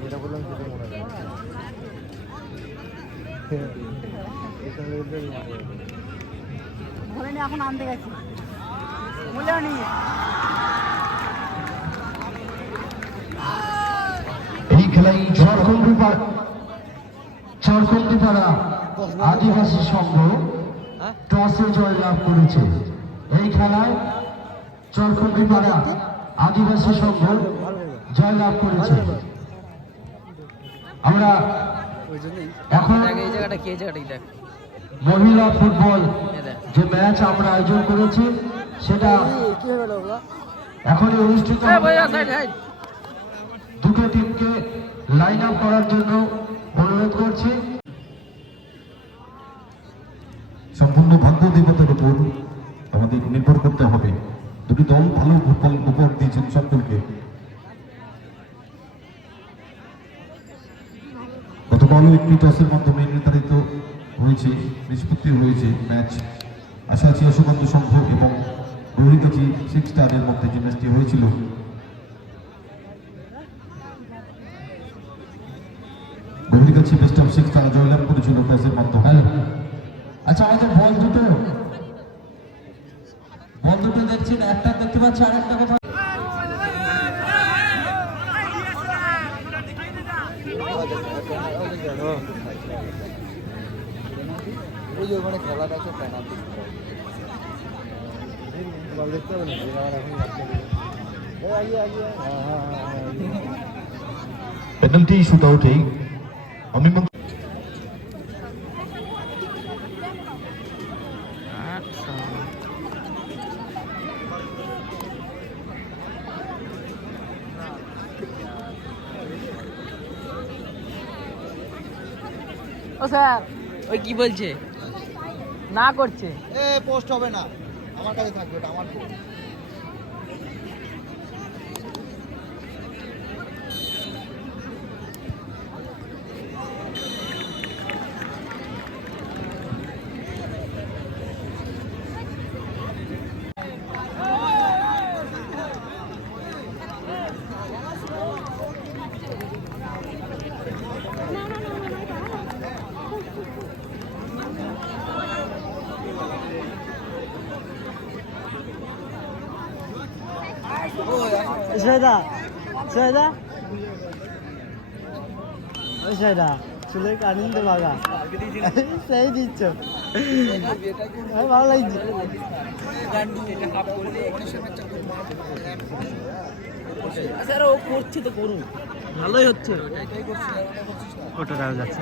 যেটা বললাম সেটা মনে হয় এখন আনতে গেছি এই খেলায় ঝাড়খণ্ডীপাড়া আদিবাসী সংঘ টসে জয়লাভ করেছে। এই খেলায় ঝাড়খণ্ডীপাড়া আদিবাসী সংঘ জয়লাভ করেছে। আমরা এখন মহিলা ফুটবল যে ম্যাচ আমরা আয়োজন করেছি সেটা এখনই অনুষ্ঠিত হবে। দুটো টিমকে লাইন আপ করার জন্য অনুরোধ করছি। সম্পূর্ণ ভাগ্য দেবতার উপর আমাদের নির্ভর করতে হবে। দুটি দল ভালো ফুটবল উপহার দিয়েছেন সকলকে। গতকালও একটি টসের মাধ্যমে নির্ধারিত হয়েছে, নিষ্পত্তি হয়েছে ম্যাচ। আশা আছি অশোকান্ত সংঘ এবং গৌরীগাছি 6 স্টারের মধ্যে যে ম্যাচটি হয়েছিল গৌরীগাছি বেস্ট অফ 6 তারা জয়লাভ করেছিল টসের মাধ্যমে। আচ্ছা, আমাদের বল দুটো দেখছেন, একটা দেখতে পাচ্ছি আর একটা কথা ওই যে ওখানে খেলাটা আছে পেনাল্টি বল দেখতে হবে না পেনাল্টি শুট আউটেই অনির্বাণ ও স্যার ওই কি বলছে না করছে পোস্ট হবে না, আমার কাছে থাকবে, এটা আমার পোস্ট। চুলে আনন্দ বাগা সেই দিচ্ছ ভালো লাগছে। স্যার ও করছে তো করুন, ভালোই হচ্ছে। ওটা যাচ্ছে